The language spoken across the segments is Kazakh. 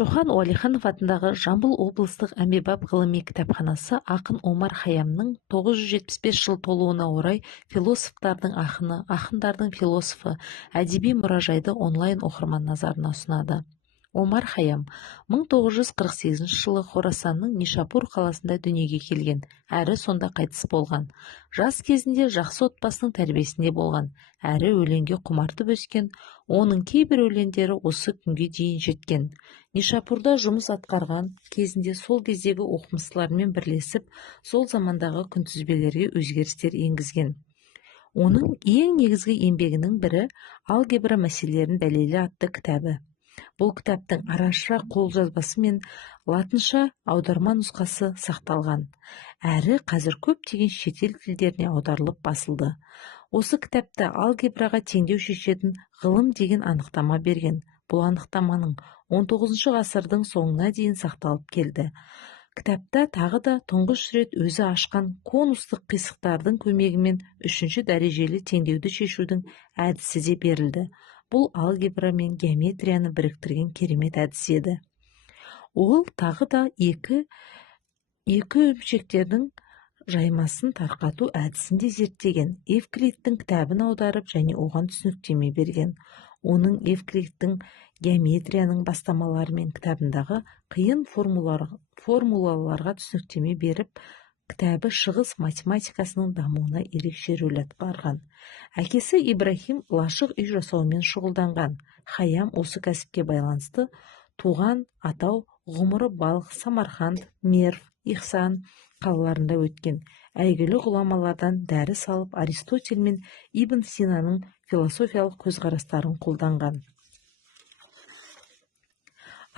Шохан Уәлиханов атындағы Жамбыл облыстық әмбебап ғылыми кітапханасы ақын Омар Хайямның 975 жыл толуына орай философтардың ақыны, ақындардың философы әдеби мұражайды онлайн оқырман назарына ұсынады. Омар Хайям 1948 жылы Хорасанның Нишапур қаласында дүниеге келген, әрі сонда қайтыс болған. Жас кезінде жақсы отбасының тәрбиесінде болған, әрі өлеңге құмартып өскен. Оның кейбір өлеңдері осы күнге дейін жеткен. Нишапурда жұмыс атқарған кезінде сол кездегі оқымыстылармен бірлесіп, сол замандағы күнтізбелерге өзгерістер енгізген. Оның ең негізгі еңбегінің бірі «Алгебра мәселелерін дәлелі» атты кітабы. Бұл кітаптың араша қолжазбасы мен латынша аударма нұсқасы сақталған, әрі қазір көптеген шетел тілдеріне аударылып басылды. Осы кітапта алгебраға теңдеу шешетін ғылым деген анықтама берген. Бұл анықтаманың 19 ғасырдың соңына дейін сақталып келді. Кітапта тағы да тұңғыш рет өзі ашқан конустық қисықтардың көмегімен 3-ші дәрежелі теңдеуді шешудің әдісі де берілді. Бұл алгебра мен геометрияны біріктірген керемет әдіс еді. Ол тағы да екі өмшектердің жаймасын тарқату әдісін де зерттеген. Евклидтің кітабын аударып және оған түсініктеме берген. Оның Евклидтің геометрияның бастамалары мен кітабындағы қиын формулаларға түсініктеме беріп, кітабы шығыс математикасының дамуына ерекше рөл атқарған. Әкесі Ибрахим лашық үй жасаумен шұғылданған. Хайям осы кәсіпке байланысты туған атау ғұмыры Балх, Самарқанд, Мерв, Ихсан қалаларында өткен. Әйгілі ғұламалардан дәріс алып, Аристотель мен Ибн Синаның философиялық көзқарастарын қолданған.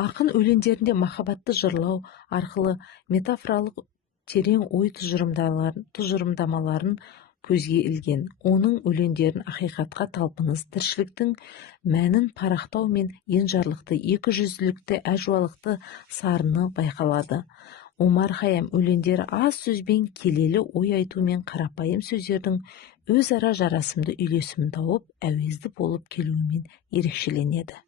Ақын өлеңдерінде махаббатты жырлау арқылы метафоралық терең ой тұжырымдамаларын көзге ілген. Оның өлеңдерін ақиқатқа талпыныс, тіршіліктің мәнін парақтау мен енжарлықты, екіжүзділікті, әжуалықты сарыны байқалады. Омар Хайям өлеңдері аз сөзбен келелі ой айту мен қарапайым сөздердің өзара жарасымды үйлесімін тауып, әуезді болып келуімен ерекшеленеді.